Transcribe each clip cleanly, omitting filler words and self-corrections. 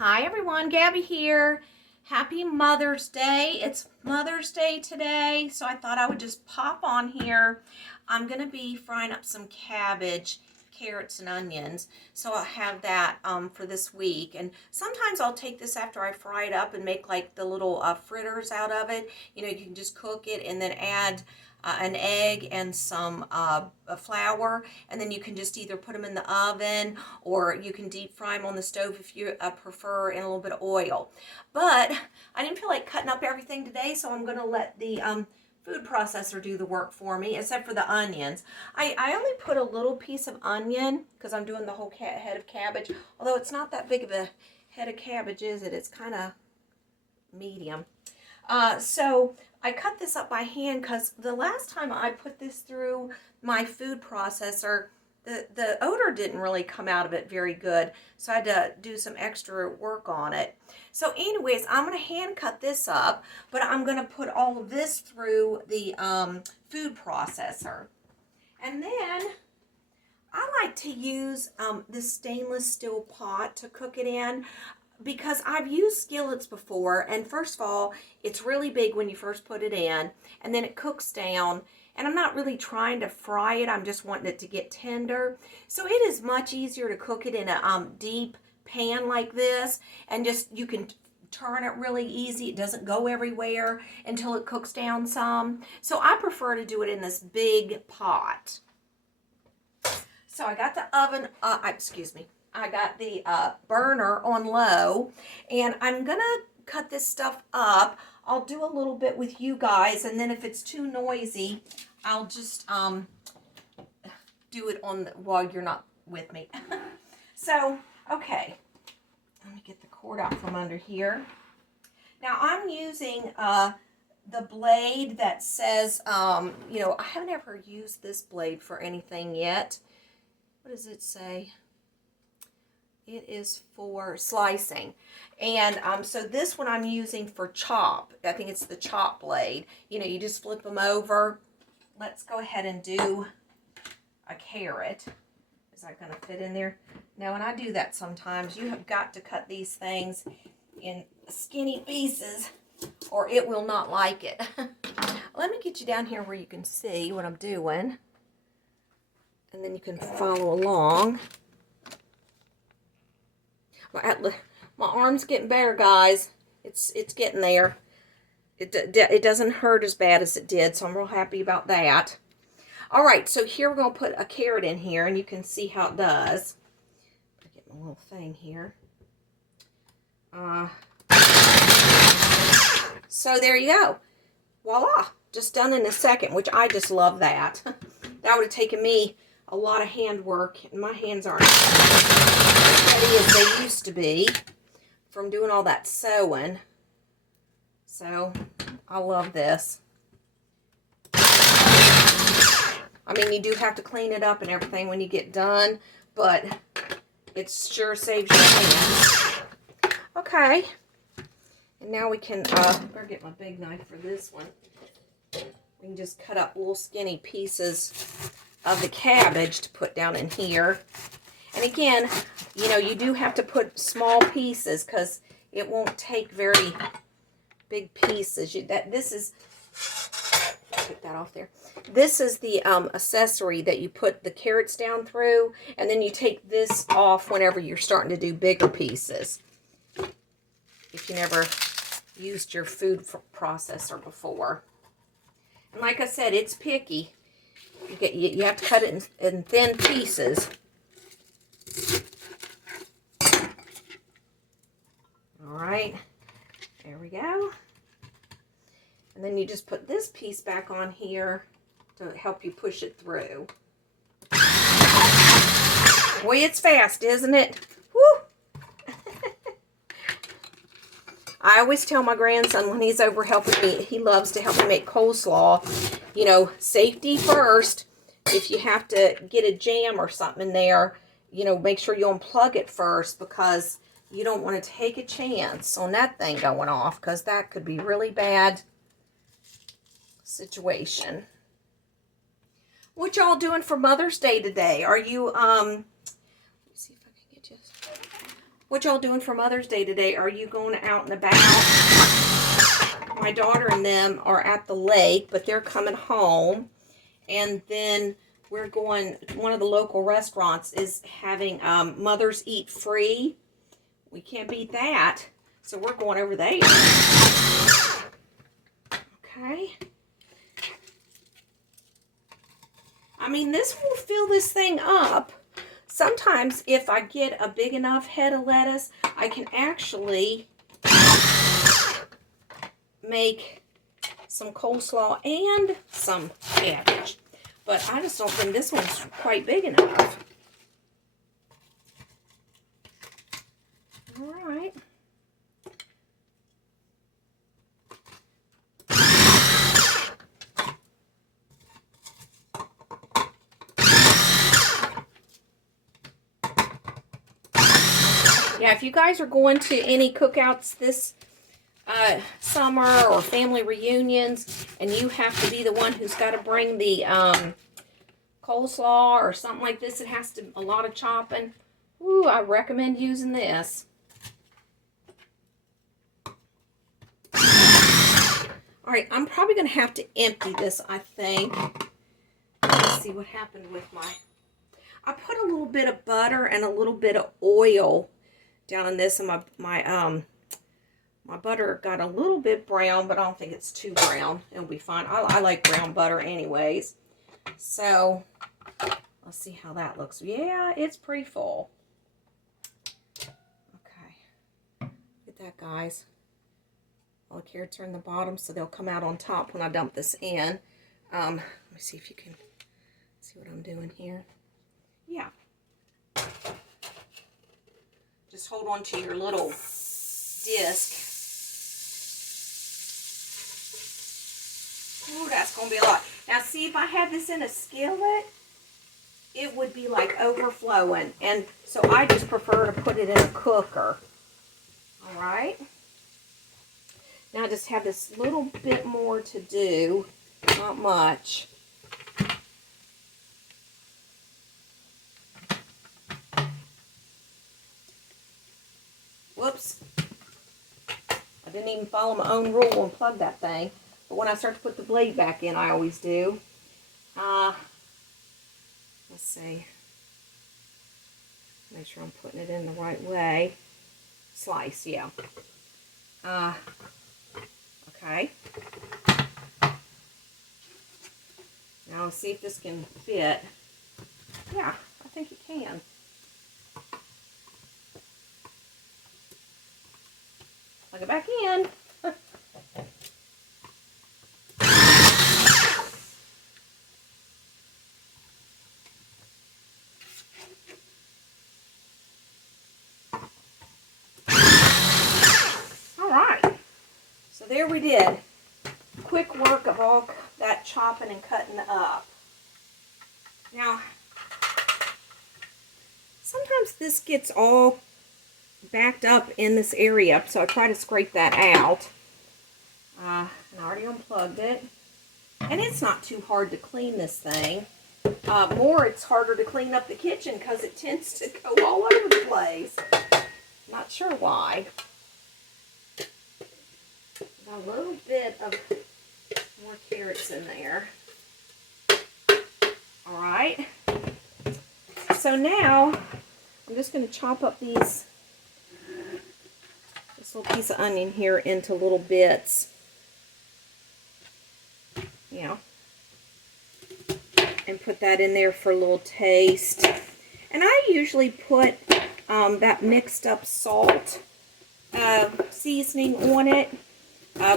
Hi everyone, Gabby here. Happy Mother's Day. It's Mother's Day today, so I thought I would just pop on here. I'm going to be frying up some cabbage, carrots, and onions, so I'll have that for this week. And sometimes I'll take this after I fry it up and make like the little fritters out of it. You know, you can just cook it and then add an egg and some flour, and then you can just either put them in the oven or you can deep fry them on the stove if you prefer, in a little bit of oil. But I didn't feel like cutting up everything today, so I'm going to let the food processor do the work for me, except for the onions. I only put a little piece of onion because I'm doing the whole head of cabbage, although it's not that big of a head of cabbage, is it? It's kind of medium. So I cut this up by hand because the last time I put this through my food processor, the odor didn't really come out of it very good. So I had to do some extra work on it. So anyways, I'm going to hand cut this up, but I'm going to put all of this through the food processor. And then I like to use this stainless steel pot to cook it in, because I've used skillets before, and first of all, it's really big when you first put it in, and then it cooks down, and I'm not really trying to fry it, I'm just wanting it to get tender. So it is much easier to cook it in a deep pan like this, and just, you can turn it really easy. It doesn't go everywhere until it cooks down some. So I prefer to do it in this big pot. So I got the oven, I got the burner on low, and I'm gonna cut this stuff up. I'll do a little bit with you guys, and then if it's too noisy, I'll just do it on while you're not with me. So, okay, let me get the cord out from under here. Now I'm using the blade that says, you know, I haven't ever used this blade for anything yet. What does it say? It is for slicing. And so this one I'm using for chop. I think it's the chop blade. You know, you just flip them over. Let's go ahead and do a carrot. Is that going to fit in there? No, and I do that sometimes. You have got to cut these things in skinny pieces or it will not like it. Let me get you down here where you can see what I'm doing. And then you can follow along. My arm's getting better, guys. It's getting there. It doesn't hurt as bad as it did, so I'm real happy about that. All right, so here we're going to put a carrot in here, and you can see how it does. I'll get my little thing here. So there you go. Voila. Just done in a second, which I just love that. That would have taken me a lot of hand work, and my hands aren't steady as they used to be from doing all that sewing. So I love this. I mean, you do have to clean it up and everything when you get done, but it sure saves your hands. Okay, and now we can better get my big knife for this one. We can just cut up little skinny pieces of the cabbage to put down in here. And again, you know, you do have to put small pieces because it won't take very big pieces. This is, take that off there. This is the accessory that you put the carrots down through, and then you take this off whenever you're starting to do bigger pieces. If you never used your food processor before. And like I said, it's picky. You have to cut it in thin pieces. Alright, there we go. And then you just put this piece back on here to help you push it through. Boy, it's fast, isn't it? Woo! I always tell my grandson when he's over helping me, he loves to help me make coleslaw. You know, safety first. If you have to get a jam or something in there, you know, make sure you unplug it first, because you don't want to take a chance on that thing going off, because that could be really bad situation. What y'all doing for Mother's Day today? Are you, let me see if I can get you. What y'all doing for Mother's Day today? Are you going out and about? My daughter and them are at the lake, but they're coming home. And then we're going, one of the local restaurants is having Mothers Eat Free. We can't beat that. So we're going over there. Okay. I mean, this will fill this thing up. Sometimes if I get a big enough head of lettuce, I can actually make some coleslaw and some cabbage. But I just don't think this one's quite big enough. All right. Yeah, if you guys are going to any cookouts this summer or family reunions, and you have to be the one who's got to bring the coleslaw or something like this, it has to a lot of chopping. Ooh, I recommend using this. All right, I'm probably going to have to empty this, I think. Let's see what happened with my... I put a little bit of butter and a little bit of oil down in this, and my butter got a little bit brown, but I don't think it's too brown. It'll be fine. I like brown butter anyways. So, let's see how that looks. Yeah, it's pretty full. Okay. Look at that, guys. All the carrots are in the bottom, so they'll come out on top when I dump this in. Let me see if you can see what I'm doing here. Yeah. Just hold on to your little disc. Ooh, that's going to be a lot. Now, see, if I had this in a skillet, it would be like overflowing. And so I just prefer to put it in a cooker. All right. Now I just have this little bit more to do. Not much. Whoops. I didn't even follow my own rule and plug that thing. But when I start to put the blade back in, I always do. Let's see. Make sure I'm putting it in the right way. Slice, yeah. Okay. Now let's see if this can fit. Yeah, I think it can. Plug it back in. All right. So there we did. Quick work of all that chopping and cutting up. Now, sometimes this gets all backed up in this area, so I try to scrape that out. And I already unplugged it. And it's not too hard to clean this thing. It's harder to clean up the kitchen because it tends to go all over the place. Not sure why. Got a little bit of more carrots in there. All right. So now I'm just going to chop up this little piece of onion here into little bits. And put that in there for a little taste. And I usually put that mixed up salt seasoning on it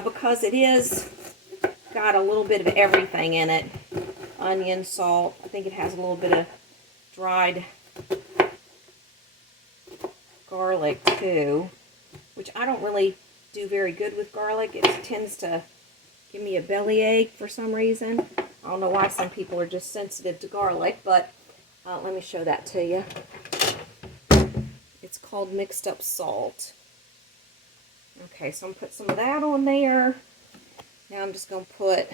because it is got a little bit of everything in it. Onion, salt. I think it has a little bit of dried garlic too, which I don't really do very good with garlic. It tends to give me a bellyache for some reason. I don't know why. Some people are just sensitive to garlic, but let me show that to you. It's called mixed up salt. Okay, so I'm going to put some of that on there. Now I'm just going to put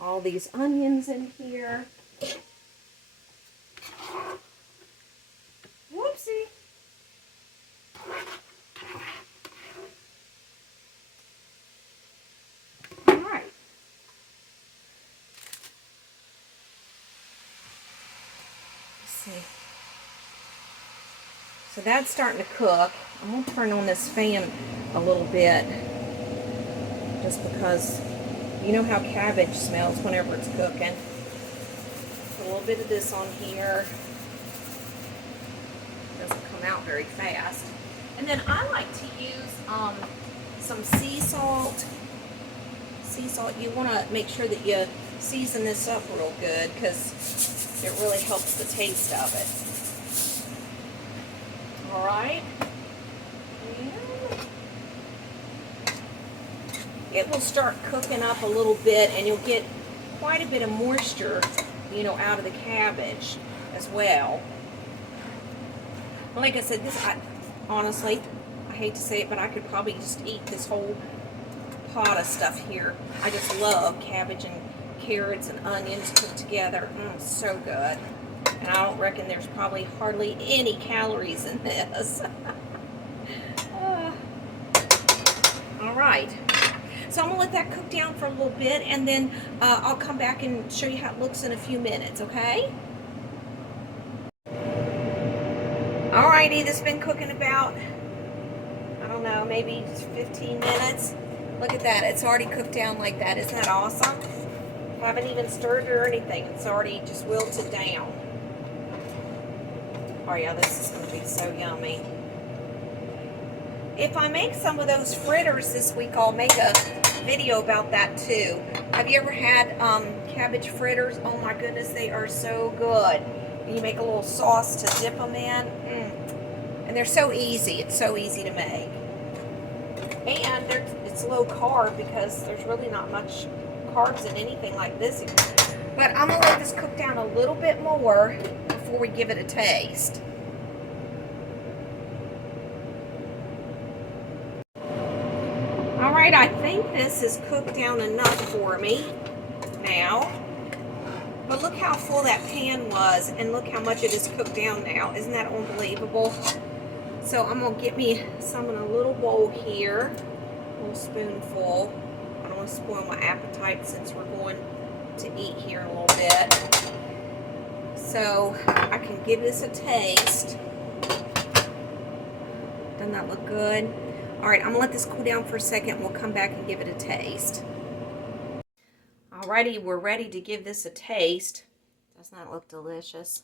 all these onions in here. Whoopsie. So that's starting to cook. I'm going to turn on this fan a little bit, just because you know how cabbage smells whenever it's cooking. Put a little bit of this on here. Doesn't come out very fast. And then I like to use some sea salt. Sea salt, you want to make sure that you season this up real good, because it really helps the taste of it. Alright. It will start cooking up a little bit, and you'll get quite a bit of moisture, you know, out of the cabbage as well. Like I said, honestly, I hate to say it, but I could probably just eat this whole pot of stuff here. I just love cabbage and carrots and onions cooked together. So good. And I don't reckon there's probably hardly any calories in this. All right. So I'm going to let that cook down for a little bit, and then I'll come back and show you how it looks in a few minutes, okay? Alrighty, this has been cooking about, I don't know, maybe 15 minutes. Look at that, it's already cooked down like that. Isn't that awesome? Haven't even stirred it or anything. It's already just wilted down. Oh yeah, this is going to be so yummy. If I make some of those fritters this week, I'll make a video about that too. Have you ever had cabbage fritters? Oh my goodness, they are so good. You make a little sauce to dip them in. And they're so easy. It's so easy to make. And it's low carb, because there's really not much carbs in anything like this. But I'm going to let this cook down a little bit more before we give it a taste. Alright, I think this is cooked down enough for me now. But look how full that pan was, and look how much it is cooked down now. Isn't that unbelievable? So I'm going to get me some in a little bowl here. A little spoonful. I don't want to spoil my appetite since we're going to eat here in a little bit. So I can give this a taste. Doesn't that look good? Alright, I'm going to let this cool down for a second, and we'll come back and give it a taste. Alrighty, we're ready to give this a taste. Doesn't that look delicious?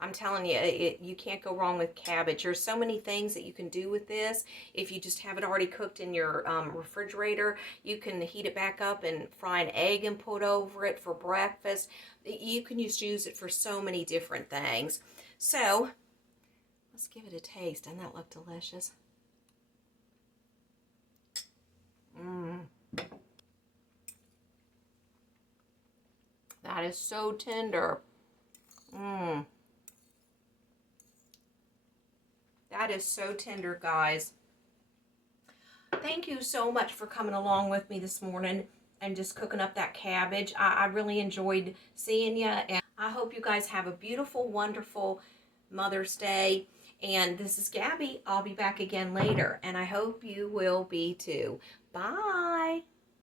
I'm telling you, you can't go wrong with cabbage. There's so many things that you can do with this. If you just have it already cooked in your refrigerator, you can heat it back up and fry an egg and put over it for breakfast. You can just use it for so many different things. So, let's give it a taste. Doesn't that look delicious? That is so tender. That is so tender, guys. Thank you so much for coming along with me this morning and just cooking up that cabbage. I really enjoyed seeing you, and I hope you guys have a beautiful, wonderful Mother's Day. And this is Gabby. I'll be back again later, and I hope you will be too. Bye.